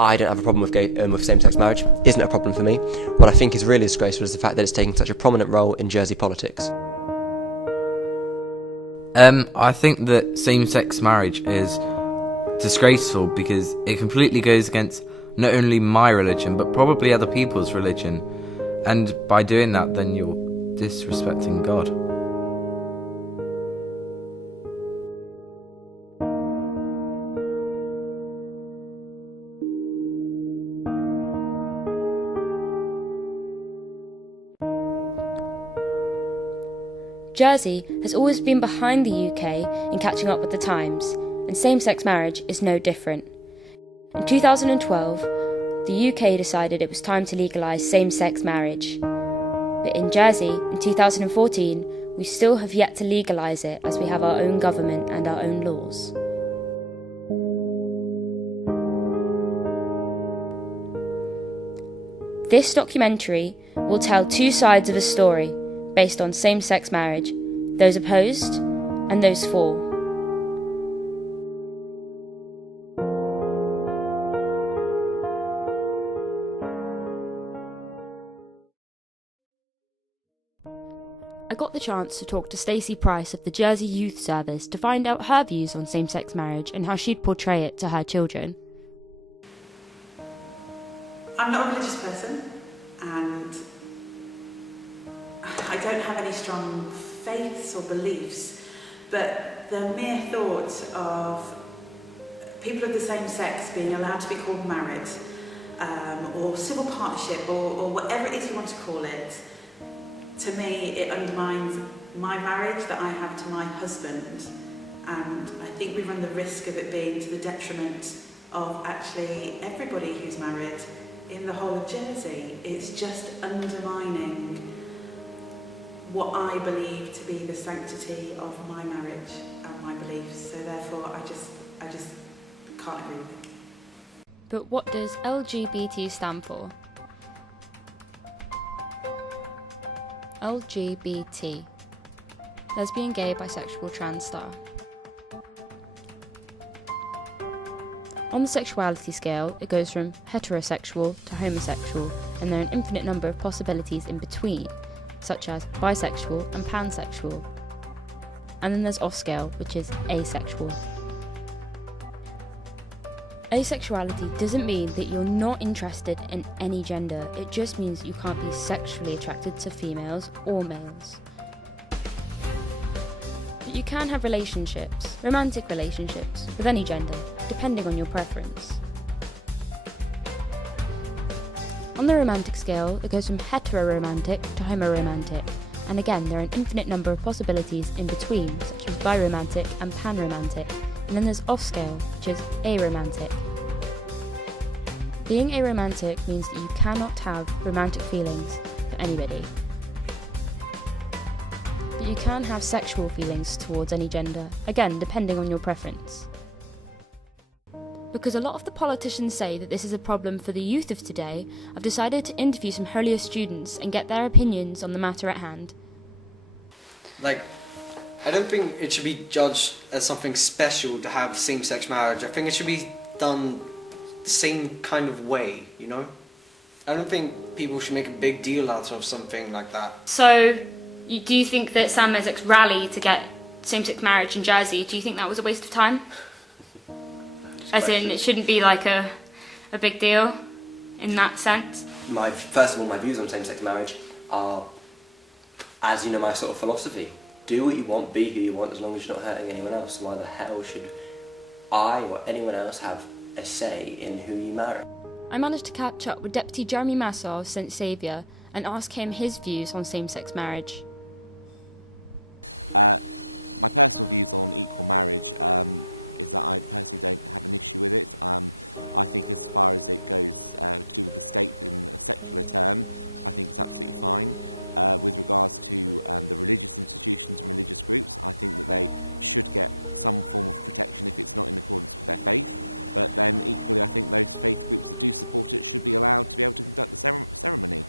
I don't have a problem with same-sex marriage. Isn't a problem for me. What I think is really disgraceful is the fact that it's taking such a prominent role in Jersey politics. I think that same-sex marriage is disgraceful because it completely goes against not only my religion but probably other people's religion, and by doing that then you're disrespecting God. Jersey has always been behind the UK in catching up with the times, and same-sex marriage is no different. In 2012, the UK decided it was time to legalise same-sex marriage. But in Jersey, in 2014, we still have yet to legalise it as we have our own government and our own laws. This documentary will tell two sides of a story based on same-sex marriage, those opposed and those for. I got the chance to talk to Stacey Price of the Jersey Youth Service to find out her views on same-sex marriage and how she'd portray it to her children. I'm not a religious person, and I don't have any strong faiths or beliefs, but the mere thought of people of the same sex being allowed to be called married, or civil partnership, or whatever it is you want to call it, to me it undermines my marriage that I have to my husband, and I think we run the risk of it being to the detriment of actually everybody who's married in the whole of Jersey. It's just undermining what I believe to be the sanctity of my marriage and my beliefs. So therefore, I just can't agree with it. But what does LGBT stand for? LGBT. Lesbian, gay, bisexual, trans, star. On the sexuality scale, it goes from heterosexual to homosexual, and there are an infinite number of possibilities in between, such as bisexual and pansexual. And then there's off-scale, which is asexual. Asexuality doesn't mean that you're not interested in any gender, it just means you can't be sexually attracted to females or males. But you can have relationships, romantic relationships, with any gender, depending on your preference. On the romantic scale, it goes from heteroromantic to homoromantic, and again there are an infinite number of possibilities in between, such as biromantic and panromantic, and then there's off-scale, which is aromantic. Being aromantic means that you cannot have romantic feelings for anybody. But you can have sexual feelings towards any gender, again depending on your preference. Because a lot of the politicians say that this is a problem for the youth of today, I've decided to interview some holier students and get their opinions on the matter at hand. I don't think it should be judged as something special to have same-sex marriage. I think it should be done the same kind of way, you know? I don't think people should make a big deal out of something like that. So, do you think that Sam Meswick's rally to get same-sex marriage in Jersey, do you think that was a waste of time? As in, it shouldn't be like a big deal in that sense? First of all, my views on same-sex marriage are, as you know, my sort of philosophy. Do what you want, be who you want, as long as you're not hurting anyone else. Why the hell should I or anyone else have a say in who you marry? I managed to catch up with Deputy Jeremy Massar of St Saviour and ask him his views on same-sex marriage. My personal views on equal marriage is that I personally don't have an issue with it. I think as far as it goes to do with the state in a secular term, I think it's absolutely fine. With regards to the religious institutions and religious groups, I think that they should get some form of protection if it's not in accordance with their faith. But then equally, I think those faith groups that do support it should be allowed to be able to conduct the ceremony.